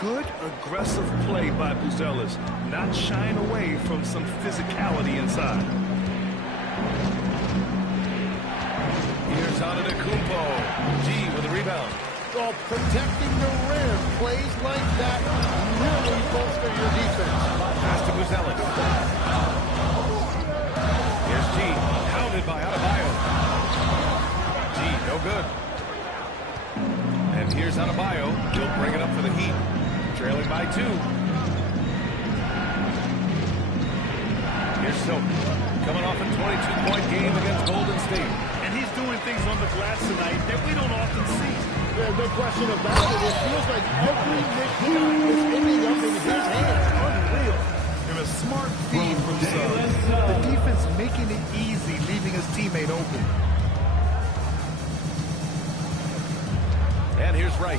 Good, aggressive play by Buzelis, not shying away from some physicality inside. Here's Antetokounmpo. G with a rebound. Well, protecting the rim, plays like that really bolster your defense. Pass to Buzelis. Here's G, pounded by Adebayo. G, no good. And here's Adebayo. He'll bring it up for the Heat. Trailing by 2. Here's Silk, coming off a 22-point game against Golden State. And he's doing things on the glass tonight that we don't often see. Yeah, no question about it. It feels like every missed shot is ending up in his hands. Unreal. And a smart feed from Suggs. The defense making it easy, leaving his teammate open. And here's Wright.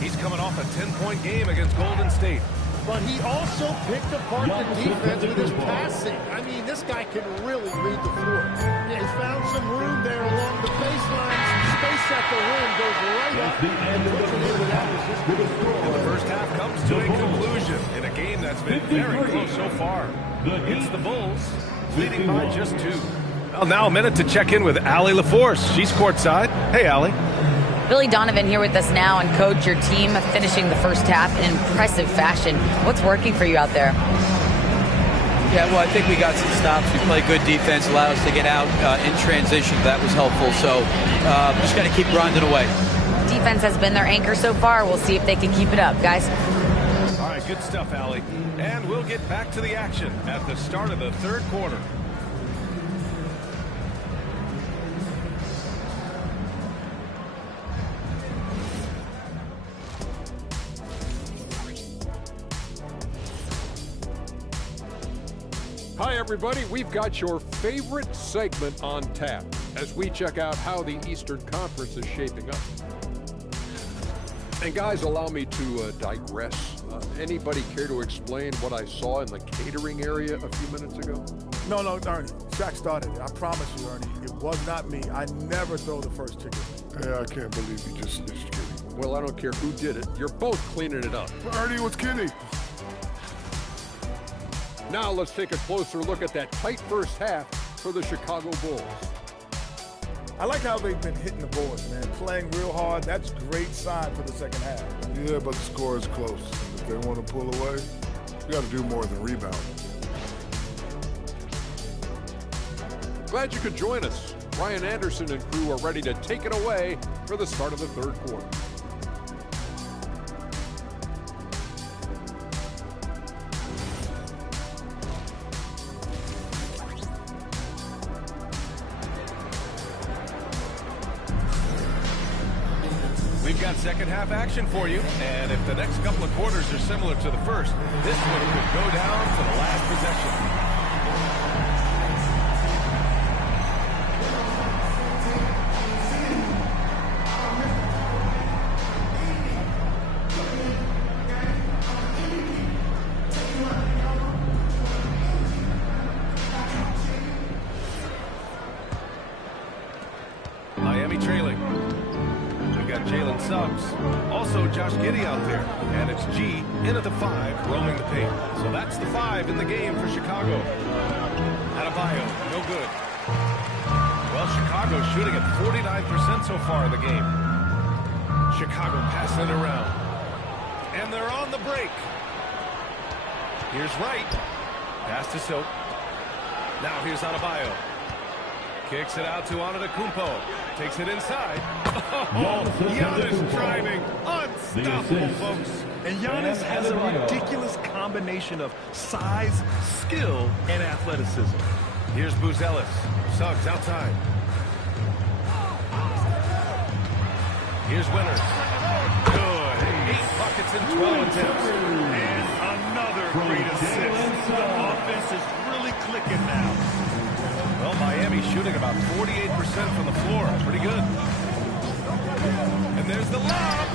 He's coming off a 10-point game against Golden State. But he also picked apart the defense with his passing. I mean, this guy can really read the floor. He has found some room there along the baseline. Space at the rim goes right up and puts it in without resistance. And the first half comes to a conclusion in a game that's been very close so far. It's the Bulls leading by just 2. Well, now a minute to check in with Allie LaForce. She's courtside. Hey, Allie. Billy Donovan here with us now, and coach, your team finishing the first half in impressive fashion. What's working for you out there? Yeah, well, I think we got some stops. We played good defense, allowed us to get out in transition. That was helpful. So just got to keep grinding away. Defense has been their anchor so far. We'll see if they can keep it up, guys. All right, good stuff, Allie. And we'll get back to the action at the start of the third quarter. Hi, everybody. We've got your favorite segment on tap as we check out how the Eastern Conference is shaping up. And guys, allow me to digress. Anybody care to explain what I saw in the catering area a few minutes ago? No, Ernie. Shaq started it. I promise you, Ernie. It was not me. I never throw the first ticket. Yeah, I can't believe you just snitched Kenny. Well, I don't care who did it. You're both cleaning it up. But Ernie was Kenny. Now let's take a closer look at that tight first half for the Chicago Bulls. I like how they've been hitting the boards, man. Playing real hard. That's a great sign for the second half. Yeah, but the score is close. And if they want to pull away, you got to do more than rebound. Glad you could join us. Ryan Anderson and crew are ready to take it away for the start of the third quarter. We've got second half action for you, and if the next couple of quarters are similar to the first, this one could go down to the last possession. Miami trailing. Jalen Suggs. Also Josh Giddey out there. And it's G in at the 5, roaming the paint. So that's the 5 in the game for Chicago. Adebayo, no good. Well, Chicago shooting at 49% so far in the game. Chicago passing it around. And they're on the break. Here's Wright. Pass to Silk. Now here's Adebayo. Kicks it out to Antetokounmpo. Takes it inside. Oh, Giannis driving. Unstoppable, folks. And Giannis has a ridiculous combination of size, skill, and athleticism. Here's Buzelis. Suggs outside. Here's Winters. Good. 8 buckets in 12 attempts. And another great assist. The offense is really clicking now. Well, Miami shooting about 48% from the floor. Pretty good. And there's the lob.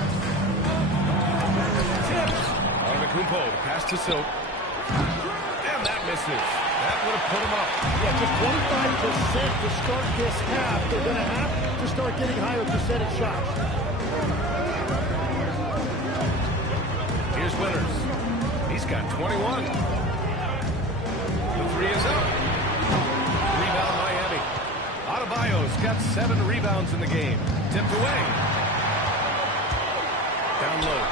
Tips. Antetokounmpo, pass to Silk. And that misses. That would have put him up. Yeah, just 25% to start this half. They're going to have to start getting higher percentage shots. Here's Silk's got 21. The three is up. Rebound Miami. Adebayo's got 7 rebounds in the game. Tipped away. Down low.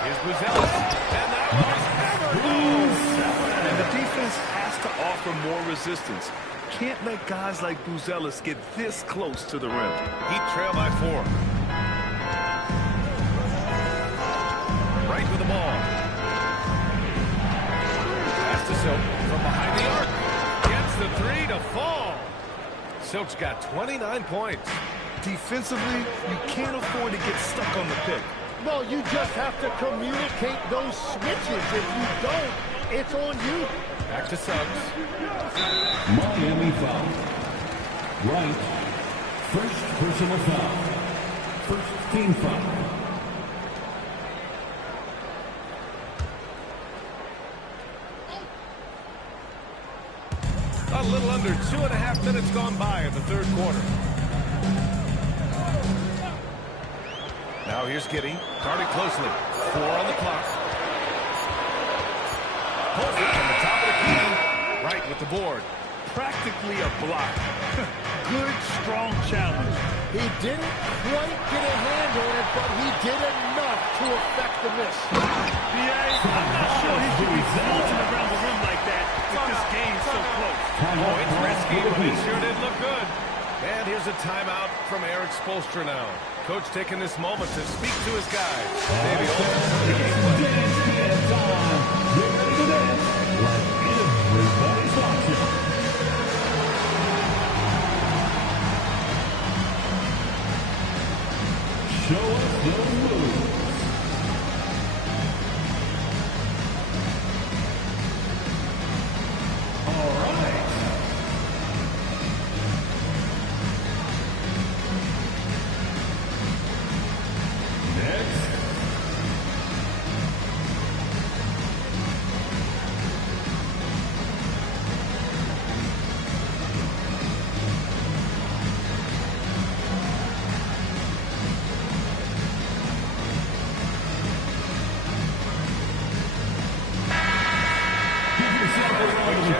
Here's Buzelis. And that one is hammered. And the defense has to offer more resistance. Can't let guys like Buzelis get this close to the rim. Heat trail by 4. Right with the ball. Pass to Silk from behind the arc. Gets the 3 to fall. Silk's got 29 points. Defensively, you can't afford to get stuck on the pick. Well, you just have to communicate those switches. If you don't, it's on you. Back to Suggs. Miami foul. Right. First personal foul. First team foul. A little under 2.5 minutes gone by in the third quarter. Now here's Giddey. Guarded closely. 4 on the clock. Pulls it from the top of the key. Right with the board. Practically a block. Good, strong challenge. He didn't quite get a hand on it, but he did enough to affect the miss. I'm not sure he should be floating around the rim like that with this game so close. Oh, it's risky, but he sure did look good. And here's a timeout from Eric Spoelstra now. Coach taking this moment to speak to his guys. Maybe the game Everybody's watching. Show us those moves. All right. Next.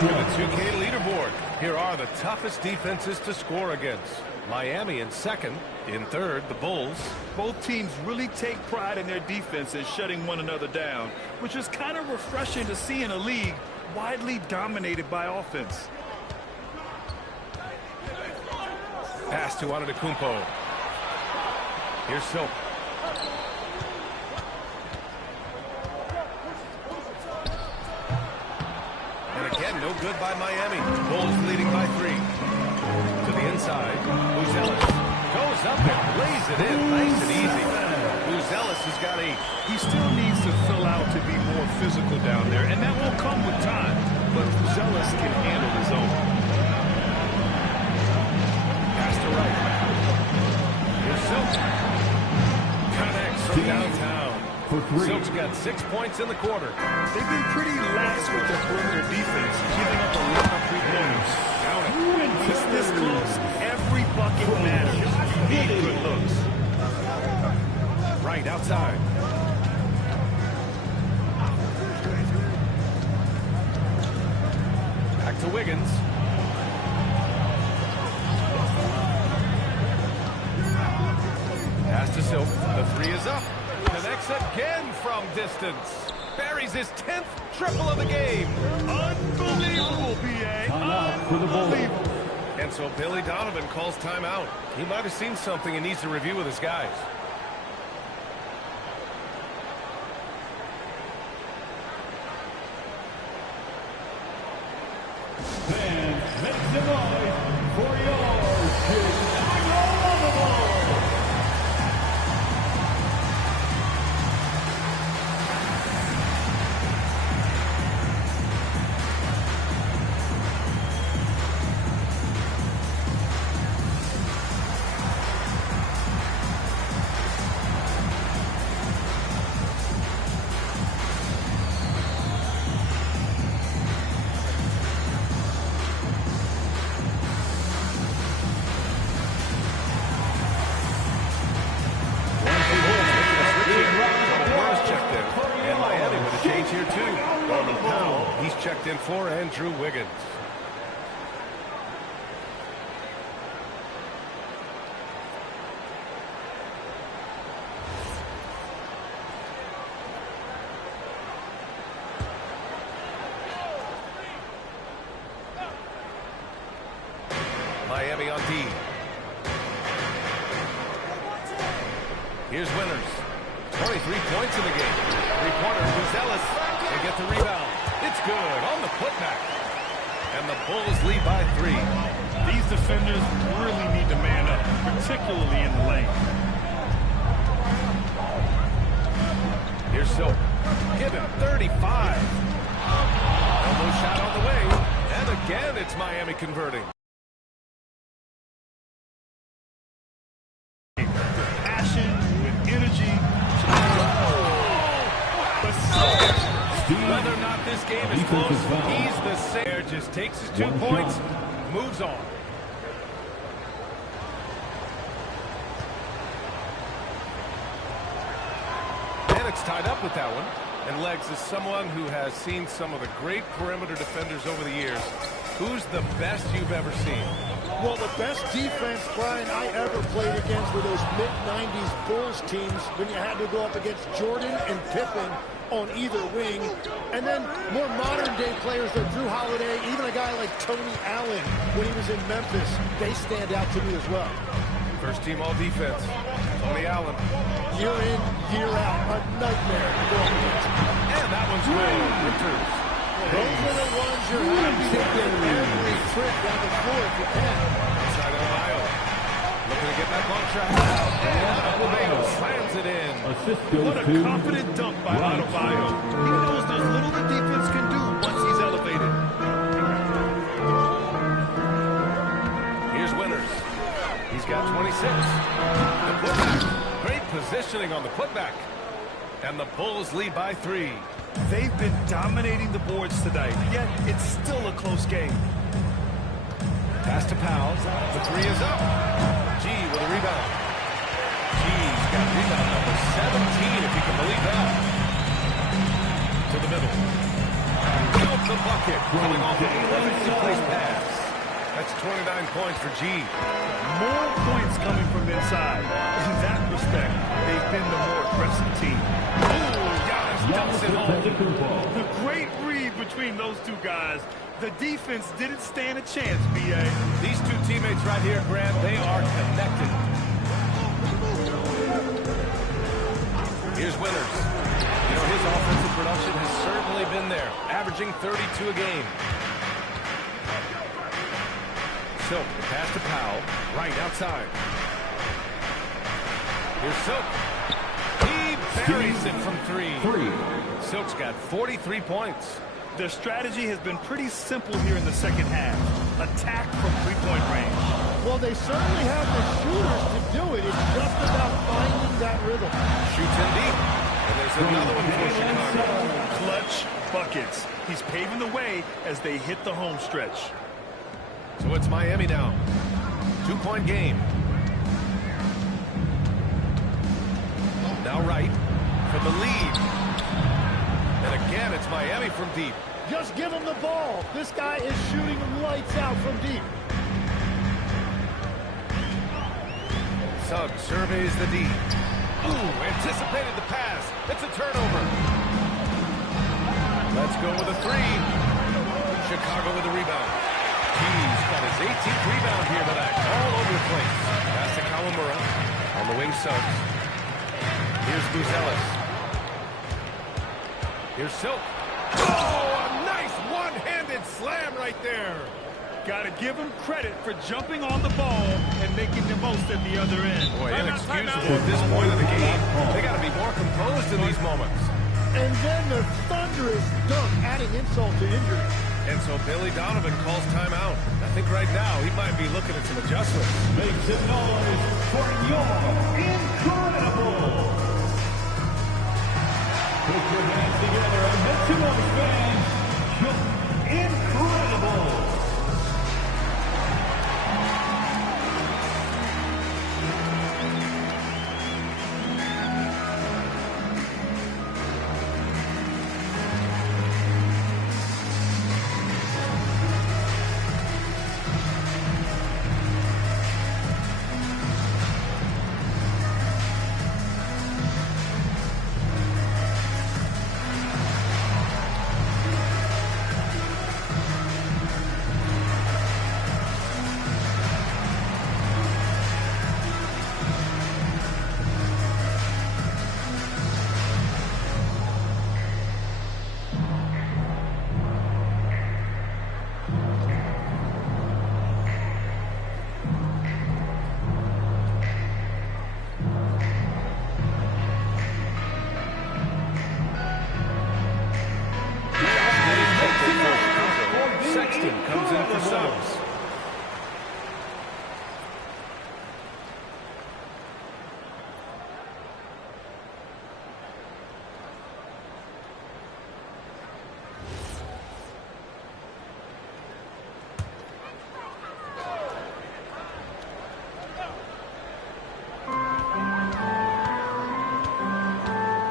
check of the 2K leaderboard. Here are the toughest defenses to score against. Miami in second. In third, the Bulls. Both teams really take pride in their defenses, shutting one another down, which is kind of refreshing to see in a league widely dominated by offense. Pass to Antetokounmpo. Here's Silk. And again, no good by Miami. Bulls leading by 3. To the inside. Buzelis goes up and lays it in. Nice and easy. Buzelis has got 8. He still needs to fill out to be more physical down there, and that will come with time. But Buzelis can handle his own. Pass to right. Here's Silk. Connects from downtown. Silk's got 6 points in the quarter. They've been pretty lax with their perimeter defense, giving up a lot of free points. When it's this close, every bucket matters. You need good looks. Right outside. Back to Wiggins. Pass to Silk. The 3 is up. Connects again from distance. Buries his 10th triple of the game. Unbelievable, B.A. Unbelievable. And so Billy Donovan calls timeout. He might have seen something he needs to review with his guys. And make some noise for your Chicago Bulls. in for Andrew Wiggins. Miami on D. Here's Winters. 23 points in the game. Three-pointer, Ellis. They get the rebound. It's good on the putback. And the Bulls lead by 3. These defenders really need to man up, particularly in the lane. Here's Silk. Give him 35. Elbow shot on the way. And again, it's Miami converting. Whether or not this game is close, he's the same. Just takes his 2 points, moves on. And it's tied up with that one. And Legs is someone who has seen some of the great perimeter defenders over the years. Who's the best you've ever seen? Well, the best defense, Brian, I ever played against were those mid-90s Bulls teams when you had to go up against Jordan and Pippen on either wing. And then more modern-day players like Drew Holiday, even a guy like Tony Allen when he was in Memphis, they stand out to me as well. First team all defense, Tony Allen. Year in, year out, a nightmare. And that one's good. Winters. Those are the ones you're happy to get every trip down the floor if you can. Inside Ohio. Looking to get back on track. And Ohio slams it in. What a confident dunk by Adebayo. He knows there's little the defense can do once he's elevated. Here's Winters. He's got 26. The putback. Great positioning on the putback. And the Bulls lead by 3. They've been dominating the boards tonight, yet it's still a close game. Pass to Powell. The 3 is up. G with a rebound. G's got rebound number 17, if you can believe that. To the middle. Out the bucket. Coming off a perfectly placed pass. That's 29 points for G. More points coming from inside. In that respect, they've been the more aggressive team. Dumps it home. The great read between those two guys. The defense didn't stand a chance, B.A. These two teammates right here, Grant, they are connected. Here's Winters. You know, his offensive production has certainly been there, averaging 32 a game. Silk, the pass to Powell, right outside. Here's Silk. Buries it from 3. Silk's got 43 points. Their strategy has been pretty simple here in the second half. Attack from three-point range. Well, they certainly have the shooters to do it. It's just about finding that rhythm. Shoots in deep. And there's another one for Chicago. Clutch buckets. He's paving the way as they hit the home stretch. So it's Miami now. 2-point game. Now right for the lead. And again, it's Miami from deep. Just give him the ball. This guy is shooting lights out from deep. Suggs surveys the D. Ooh, anticipated the pass. It's a turnover. Let's go with a 3. Chicago with a rebound. He's got his 18th rebound here tonight. All over the place. Pass to Kawamura. On the wing, Suggs. Here's Buzelis. Here's Silk. Oh, a nice one-handed slam right there. Got to give him credit for jumping on the ball and making the most at the other end. Boy, inexcusable at this point of the game. They got to be more composed in these moments. And then the thunderous dunk, adding insult to injury. And so Billy Donovan calls timeout. I think right now he might be looking at some adjustments. Make some noise for your Incredible. Put your hands together and make some noise, fans. Incredible.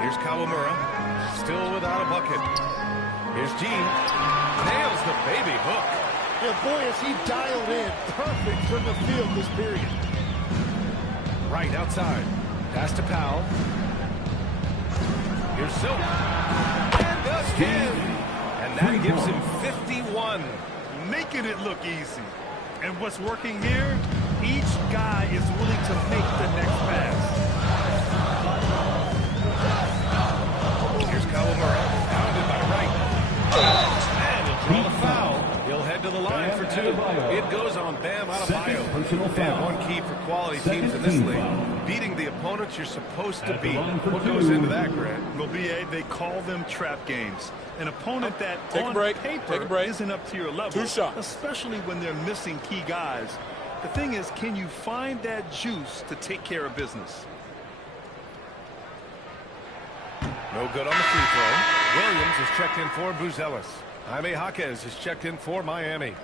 Here's Kawamura. Still without a bucket. Here's G. Nails the baby hook. And boy, is he dialed in. Perfect from the field this period. Right outside. Pass to Powell. Here's Silk. And the skin. And that gives him 51. Making it look easy. And what's working here, each guy is willing to make the next pass. Here's Kawamura. Pounded by Wright. And he'll draw the foul. He'll head to the line for two. It goes on Bam Adebayo. And one key for quality teams in this league. Beating the opponents you're supposed to beat. What goes into that, Grant? Well, BA, they call them trap games. An opponent that on paper isn't up to your level. 2 shots. Especially when they're missing key guys. The thing is, can you find that juice to take care of business? No good on the free throw. Williams is checked in for Buzelis. Jaime Jaquez is checked in for Miami.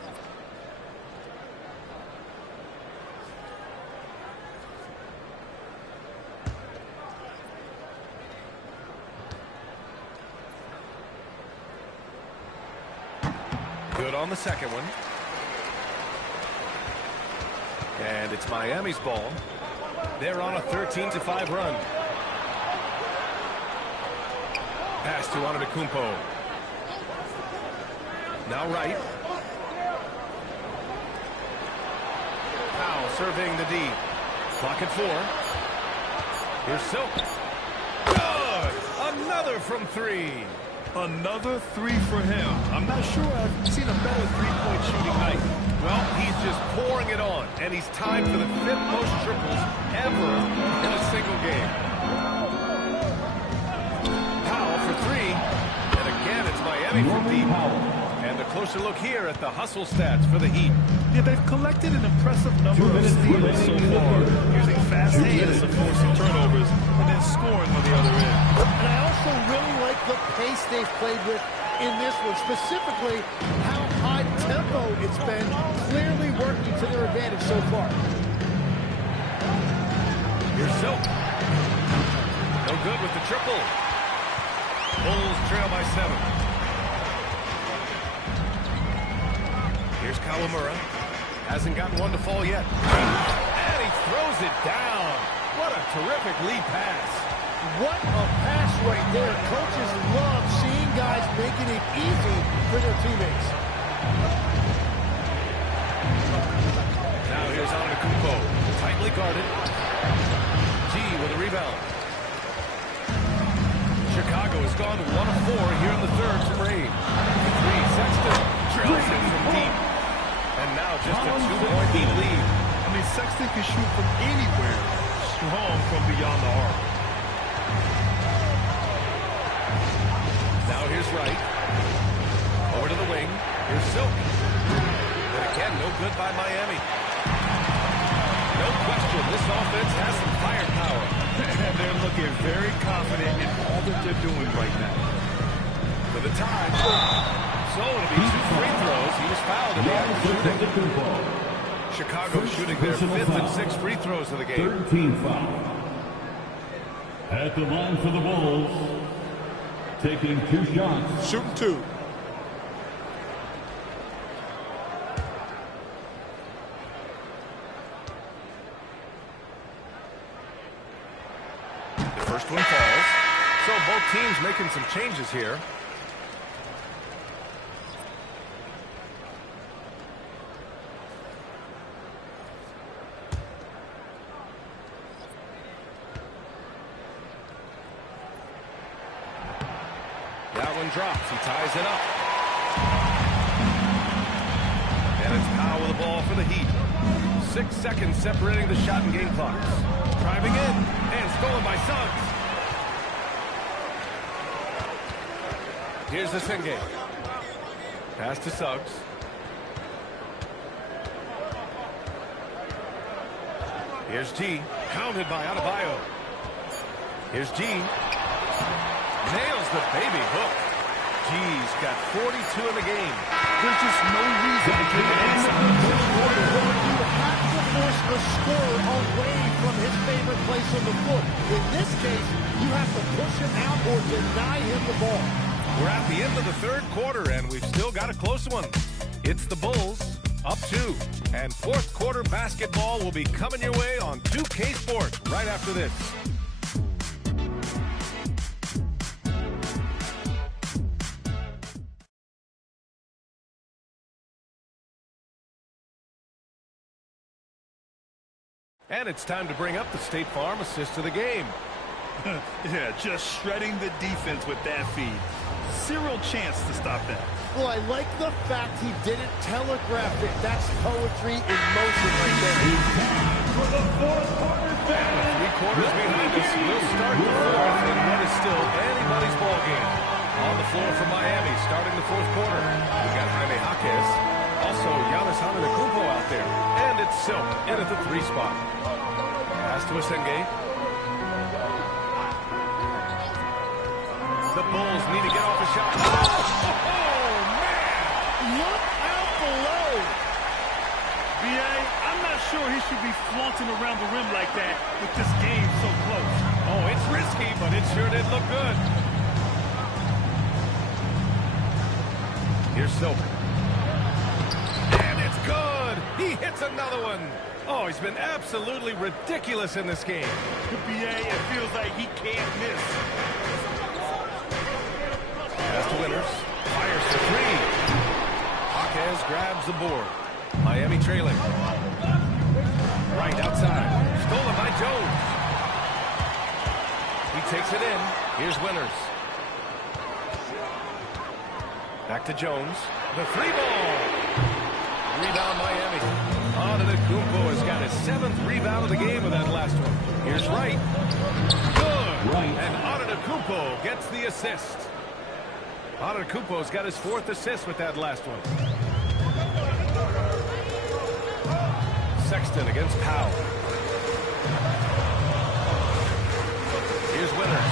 Good on the second one. And it's Miami's ball. They're on a 13-5 run. Pass to Antetokounmpo. Now Wright. Powell surveying the D. Clock at 4. Here's Silk. Good! Another from 3. Another 3 for him. I'm not sure I've seen a better three-point shooting night. Well, he's just pouring it on, and he's tied for the 5th most triples ever in a single game. Powell for 3, and again it's Miami from deep. And a closer look here at the hustle stats for the Heat. Yeah, they've collected an impressive number of steals so far, using fast hands to force some turnovers, and then scoring on the other end. And I also really like the pace they've played with in this one, specifically how high tempo it's been, clearly working to their advantage so far. Here's Silk. No good with the triple. Bulls trail by 7. Here's Kawamura. Hasn't gotten one to fall yet. And he throws it down. What a terrific lead pass. What a pass right there. Coaches love seeing guys making it easy for their teammates. Now here's Antetokounmpo. Tightly guarded. G with a rebound. Chicago has gone to 1 of 4 here in the third from Reed. 3, Sexton drills it from deep. And now just a 2-point Heat lead. I mean, Sexton can shoot from anywhere. Strong from beyond the arc. Now here's Wright. Over to the wing. Here's Silk. But again, no good by Miami. No question, this offense has some firepower. And they're looking very confident in all that they're doing right now. For the tie. So it'll be 2 free throws. He was fouled in the act of shooting. Chicago shooting their 5th and 6th free throws of the game. 13 foul. At the line for the Bulls, taking 2 shots. Shooting 2. The first one falls. So both teams making some changes here. That one drops. He ties it up. And it's Powell with the ball for the Heat. 6 seconds separating the shot and game clocks. Driving in and stolen by Suggs. Here's the Singh. Pass to Suggs. Here's G. Pounded by Adebayo. Here's G. Nails the baby hook. G's got 42 in the game. There's just no reason to take it inside. You have to force a scorer away from his favorite place on the floor. In this case, you have have to push him out or deny him the ball. We're at the end of the third quarter, and we've still got a close one. It's the Bulls up 2. And fourth quarter basketball will be coming your way on 2K Sports right after this. And it's time to bring up the State Farm assist of the game. Yeah, just shredding the defense with that feed. Zero chance to stop that. Well, I like the fact he didn't telegraph it. That's poetry in motion right there. For the fourth quarter, 3 quarters behind us. We'll start the fourth in what is still anybody's ball game. On the floor for Miami, starting the fourth quarter. We got Jaime Jaquez. Also, Giannis Antetokounmpo out there. And it's Silk in at the 3 spot. Pass to Asenge. The Bulls need to get off a shot. Oh, man! Look out below. B.A., I'm not sure he should be flaunting around the rim like that with this game so close. Oh, it's risky, but it sure did look good. Here's Silk. And it's good! He hits another one. Oh, he's been absolutely ridiculous in this game. B.A., it feels like he can't miss. Pass to Winters. Fires for 3. Jaquez grabs the board. Miami trailing. Right outside. Stolen by Jones. He takes it in. Here's Winters. Back to Jones. The 3 ball. Rebound Miami. Antetokounmpo has got his 7th rebound of the game with that last one. Here's Wright. Good. Right. And Antetokounmpo gets the assist. Antetokounmpo's got his 4th assist with that last one. Sexton against Powell. Here's Winters.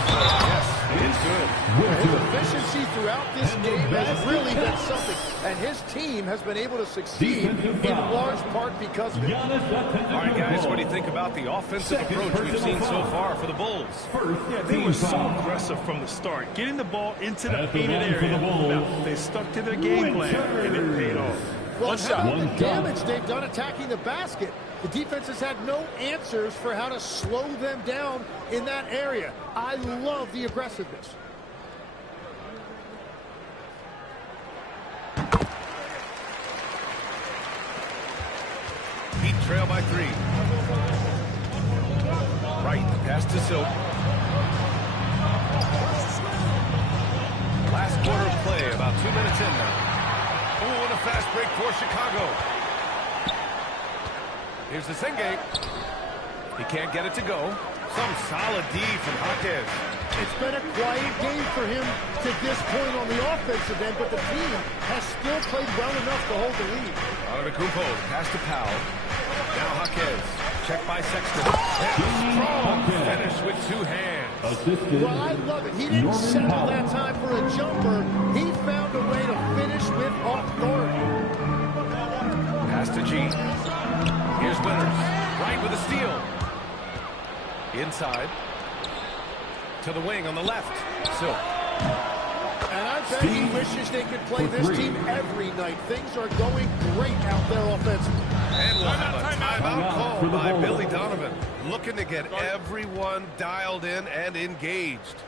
Yes, it's good. His efficiency throughout this game has really been something, and his team has been able to succeed in large part because of it. All right, guys, what do you think about the offensive approach we've seen so far for the Bulls? Yeah, they were so aggressive from the start, getting the ball into the painted area. Now, they stuck to their game plan, and it paid off. Well, how about the damage they've done attacking the basket? The defense has had no answers for how to slow them down in that area. I love the aggressiveness. Heat trail by 3. Right, the pass to Silk. Last quarter of play, about 2 minutes in now. Oh, and a fast break for Chicago. Here's the Senge. He can't get it to go. Some solid D from Jaquez. It's been a quiet game for him to this point on the offensive end, but the team has still played well enough to hold the lead. Antetokounmpo, pass to Powell. Now Jaquez, checked by Sexton. And strong finish with 2 hands. Well, I love it. He didn't settle that time for a jumper. He found a way to finish with authority. Pass to G. Here's Winters. Right with a steal. Inside. To the wing on the left. Silk. And I bet he wishes they could play this team every night. Things are going great out there offensively. And we'll have a timeout called by Billy Donovan. Looking to get everyone dialed in and engaged.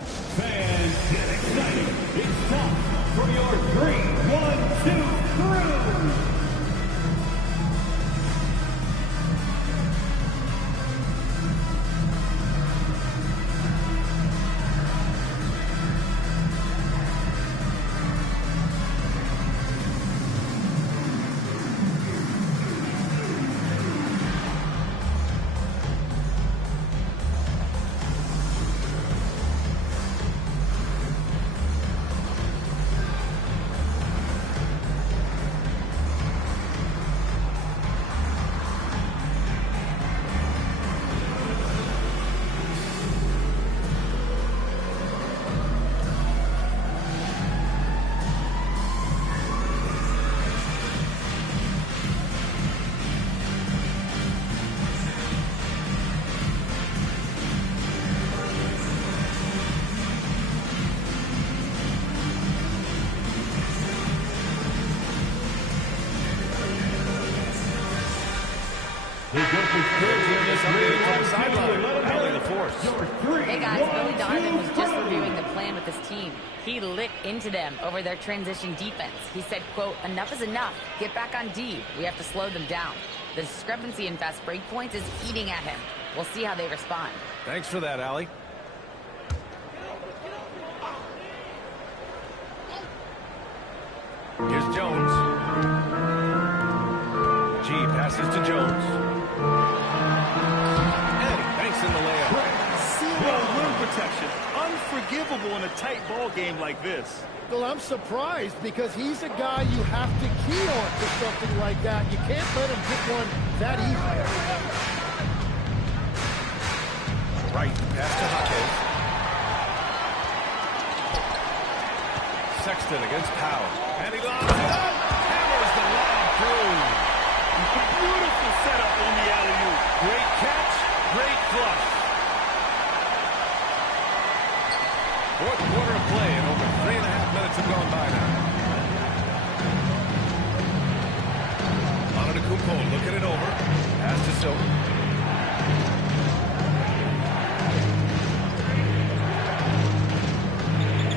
Fans, get excited. It's time for your 3-1-2 crew. Hey guys, Billy Donovan was just reviewing the plan with his team. He lit into them over their transition defense. He said, quote, "Enough is enough. Get back on D. We have to slow them down." The discrepancy in fast break points is eating at him. We'll see how they respond. Thanks for that, Allie. Here's Jones. G passes to Jones. And he banks in the layup. Zero rim protection. Unforgivable in a tight ball game like this. Well, I'm surprised because he's a guy you have to key on for something like that. You can't let him get one that easy. Right, pass to Hawkins. Sexton against Powell. And he lobs it up. Hammers the lob through. Beautiful setup on the alley-oop. Great catch, great flush. Fourth quarter of play, and over 3.5 minutes have gone by now. Antetokounmpo looking it over. Pass to Silk.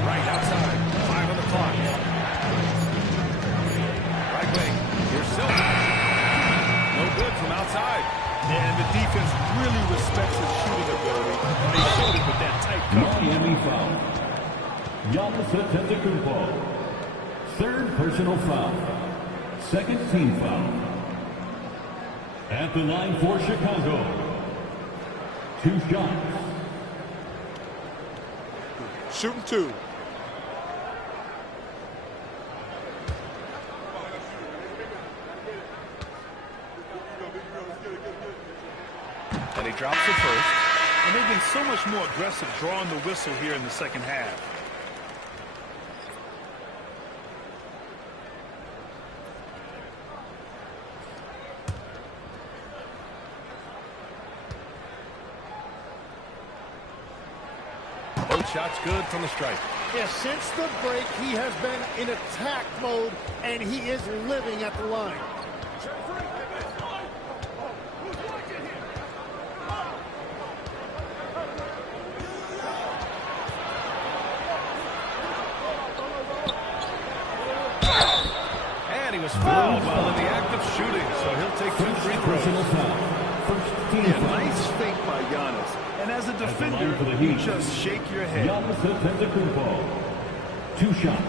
Right outside. 5 on the clock. Right wing. Here's Silk. No good from outside. And the defense really respects his shooting ability. And they showed it with that tight cover. Miami foul. Giannis Antetokounmpo. Third personal foul. Second team foul. At the line for Chicago. 2 shots. Shooting 2. And he drops it first. And they've been so much more aggressive drawing the whistle here in the second half. Both shots good from the stripe. Yeah, since the break, he has been in attack mode, and he is living at the line. And he was fouled while in the act of shooting, so he'll take 2 free throws. Nice fake by Giannis. And as a defender, you just shake your head. Giannis Antetokounmpo. 2 shots.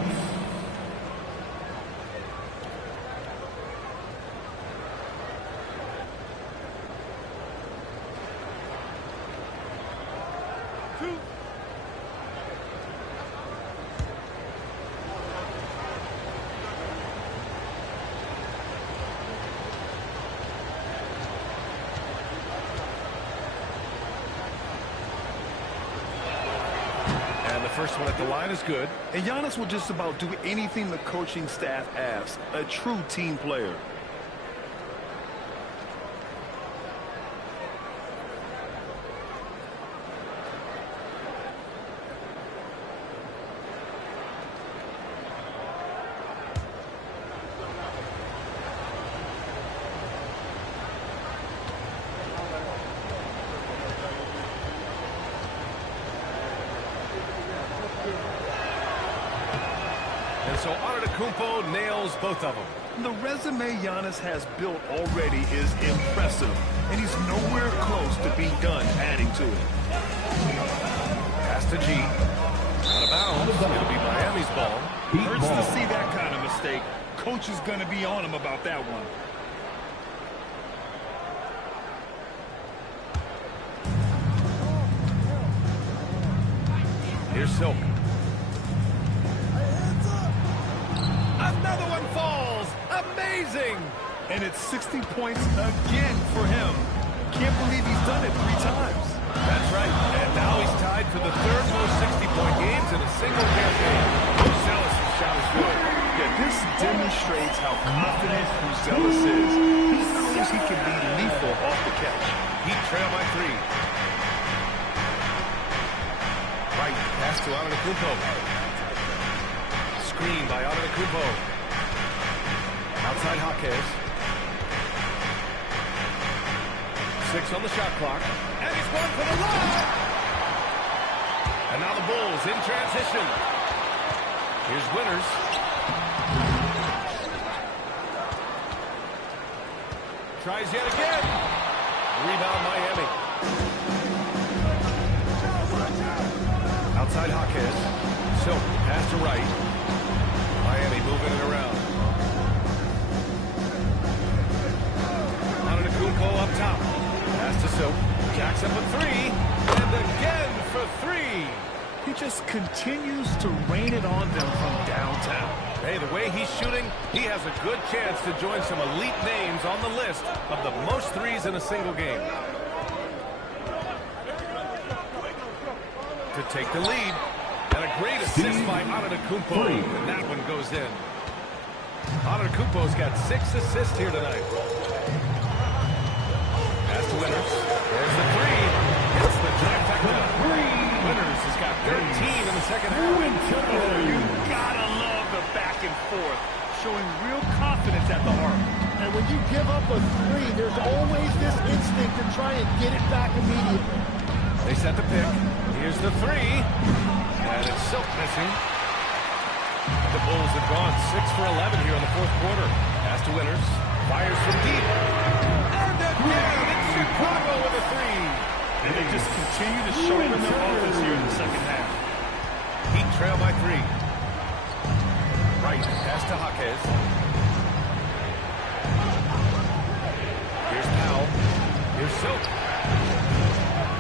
First one at the line is good. And Giannis will just about do anything the coaching staff asks. A true team player. And so Antetokounmpo nails both of them. The resume Giannis has built already is impressive, and he's nowhere close to being done adding to it. Pass to G. Out of bounds. It'll be Miami's ball. Hurts to see that kind of mistake. Coach is going to be on him about that one. Here's Silk. Another one falls. Amazing. And it's 60 points again for him. Can't believe he's done it 3 times. That's right. And now he's tied for the 3rd most 60-point games in a single campaign. Zealous' shot is good. Yeah, this demonstrates how confident Zealous is. He knows he can be lethal off the catch. Heat trail by 3. Right, pass to Antetokounmpo. Screen by Antetokounmpo. Outside Hawkins. 6 on the shot clock. And he's one for the run. And now the Bulls in transition. Here's Winters. Tries yet again. Rebound Miami. Outside Jaquez. Silk pass to right. Miami moving it around. Antetokounmpo up top. Pass to Silk. Jacks up a 3. And again for 3. He just continues to rain it on them from downtown. Hey, the way he's shooting, he has a good chance to join some elite names on the list of the most threes in a single game. To take the lead. And a great assist by Antetokounmpo. And that one goes in. Antetokounmpo's got 6 assists here tonight. Pass to Winters. There's the 3. It's the trifecta. Winters has got 13 in the second half. You gotta love the back and forth, showing real confidence at the arc. And when you give up a 3, there's always this instinct to try and get it back immediately. They set the pick. Here's the 3. And it's Silk missing. The Bulls have gone 6 for 11 here in the fourth quarter. Pass to Winters. Fires from deep. And again, it's Chicago with a 3. And they just continue to sharpen their offense here in the second half. Heat trail by 3. Right, pass to Jaquez. Here's Powell. Here's Silk.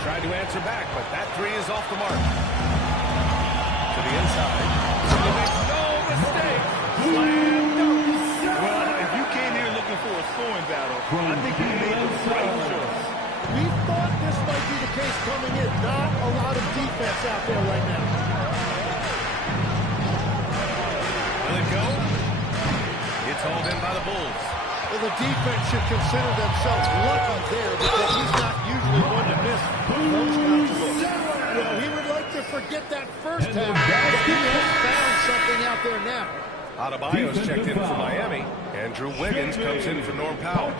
Tried to answer back, but that 3 is off the mark. To the inside. He makes no mistake. Slam dunk. Well, if you came here looking for a scoring battle, I think you made the right choice. We thought this might be the case coming in. Not a lot of defense out there right now. Will it go? It's hauled in by the Bulls. Well, the defense should consider themselves lucky there because he's not usually one to miss those kinds of looks. Well, he would like to forget that first half, but he has found something out there now. Adebayo's checked in for Miami. Andrew Wiggins comes in for Norm Powell.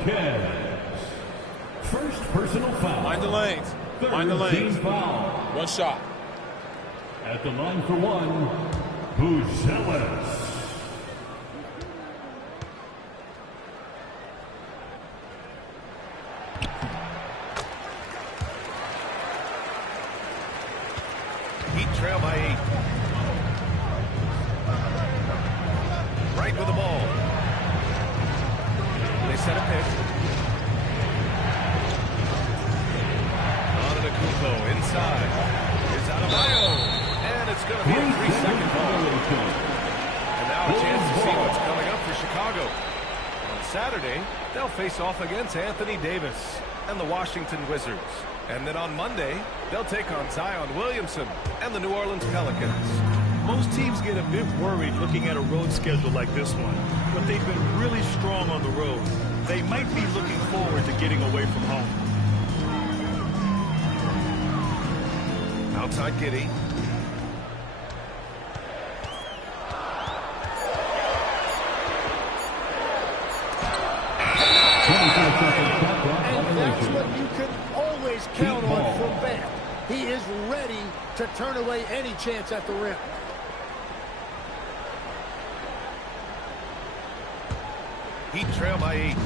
First personal foul. Mind the lanes. Mind the lanes. Foul. One shot. At the line for 1, Buzelis. Heat trail by 8. Right with the ball. They set a pick. Antetokounmpo inside. Here's Adebayo. And it's going to be a 3-second ball. And now a chance to see what's coming up for Chicago. On Saturday, they'll face off against Anthony Davis and the Washington Wizards. And then on Monday, they'll take on Zion Williamson and the New Orleans Pelicans. Most teams get a bit worried looking at a road schedule like this one, but they've been really strong on the road. They might be looking forward to getting away from home. Outside Giddey. And that's what you can always count on from Bam. He is ready to turn away any chance at the rim. Heat trail by 8.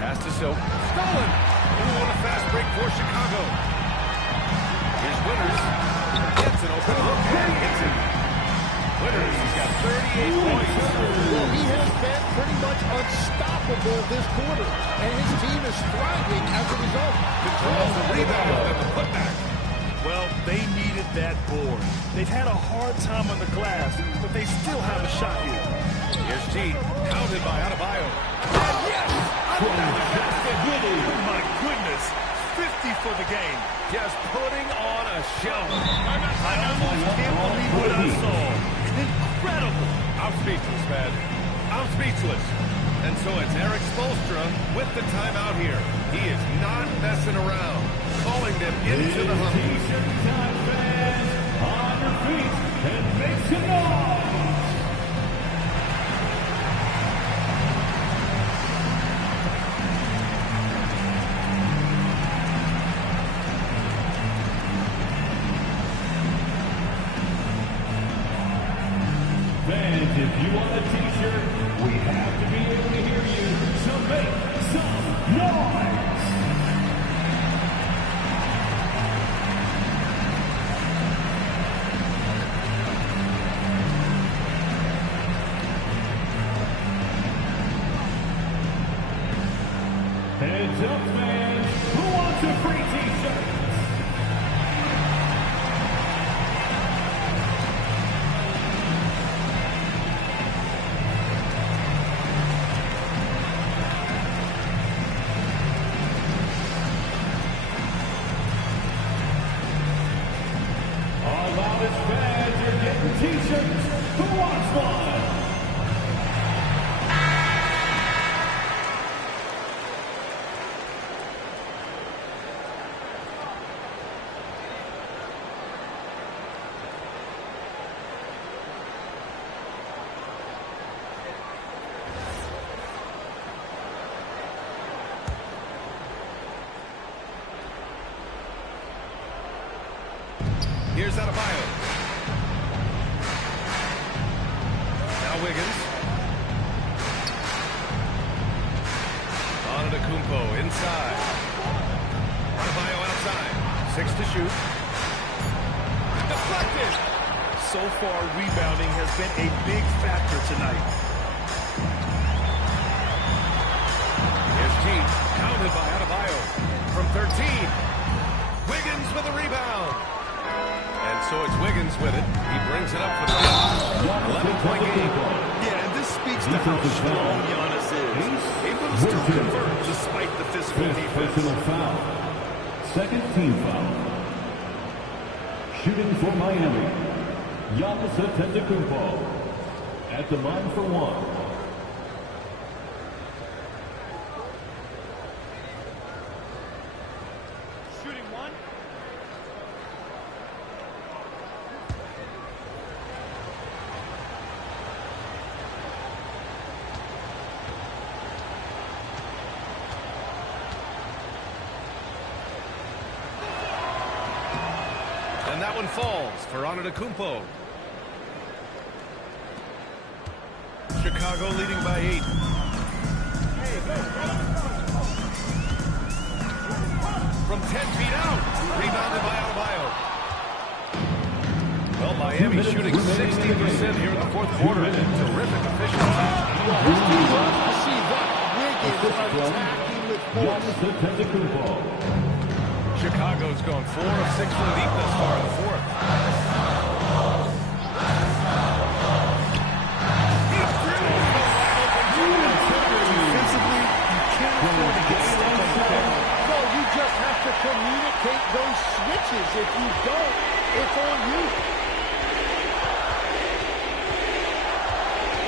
Pass to Silk. Stolen! Ooh, and a fast break for Chicago. Here's Winters. Gets an open hook and hits it. Winters has got 38 points. Well, he has been pretty much unstoppable this quarter, and his team is thriving as a result. Controls the rebound and the putback. Well, they needed that board. They've had a hard time on the glass, but they still have a shot here. Here's G, pounded by Adebayo. And yes! Another basket. Oh, my goodness. 50 for the game. Just putting on a show. I almost can't believe what I saw. Incredible. I'm speechless, man. I'm speechless. And so it's Eric Spoelstra with the timeout here. He is not messing around. Calling them into the hunt. On your feet and make some noise. Heads up, fans. Who wants a free t-shirt? Our loudest fans are getting t-shirts. Who wants one? Here's Adebayo. Now Wiggins. Antetokounmpo inside. Adebayo outside. 6 to shoot. Deflected. So far, rebounding has been a big factor tonight. Here's G. Counted by Adebayo. From 13. Wiggins with a rebound. And so it's Wiggins with it. He brings it up for the 11-point game. Yeah, and this speaks to how strong Giannis is. Able to still convert despite the physical defense. Personal foul. Second team foul. Shooting for Miami, Giannis Antetokounmpo at the line for one. Shooting one. And that one falls for Antetokounmpo. Chicago leading by 8. From 10 feet out. Rebounded by Adebayo. Well, Miami shooting 60% here in the fourth quarter. Terrific efficiency. This team wants to see that. Wiggins attacking with force. Chicago's gone 4 of 6 from deep thus far in the fourth. He drills the wide open jumper. Defensively, you can't afford to get stuck on the bench. No, you just have to communicate those switches. If you don't, it's on you.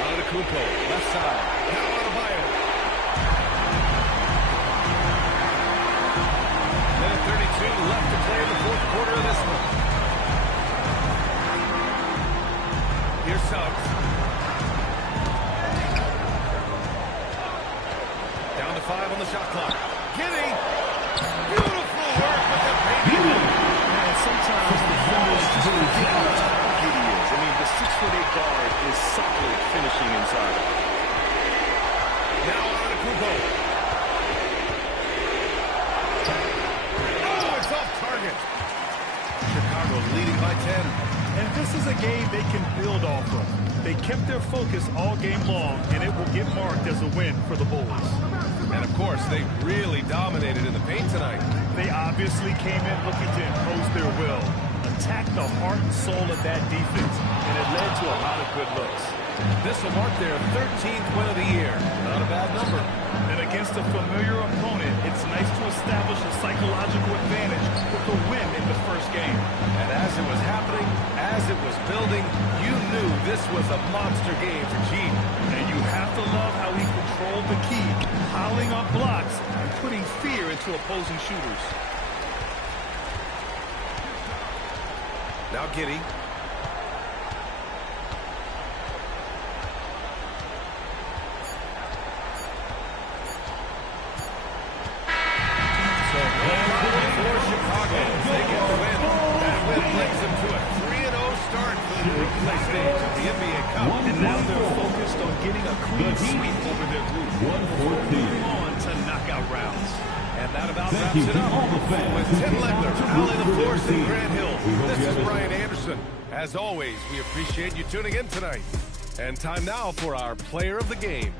Antetokounmpo, left side. Now Adebayo. Minute 32 left to play in the fourth quarter of this one. Here's Suggs. Down to 5 on the shot clock. Giddey. Beautiful work with the baby. And sometimes the defenders just forget how tall Giddey is. I mean, the 6'8" guard is solid finishing inside. Now Antetokounmpo. Oh, it's off target. Chicago leading by 10. And this is a game they can build off of. They kept their focus all game long, and it will get marked as a win for the Bulls. And of course, they really dominated in the paint tonight. They obviously came in looking to impose their will, attack the heart and soul of that defense, and it led to a lot of good looks. This will mark their 13th win of the year. Not a bad number. And against a familiar opponent, it's nice to establish a psychological advantage with a win in the first game. And as it was happening, as it was building, you knew this was a monster game for G. And you have to love how he controlled the key, piling up blocks and putting fear into opposing shooters. Now Giddey. For Chicago, they get the win. That win brings them to a 3-0 start for the group play stage of the NBA Cup. And now they're focused on getting a clean sweep over their group. Moving on to knockout rounds. And that about wraps it up. With Tim Legler, Allie LaForce, and Grant Hill, this is Brian Anderson. As always, we appreciate you tuning in tonight. And time now for our player of the game.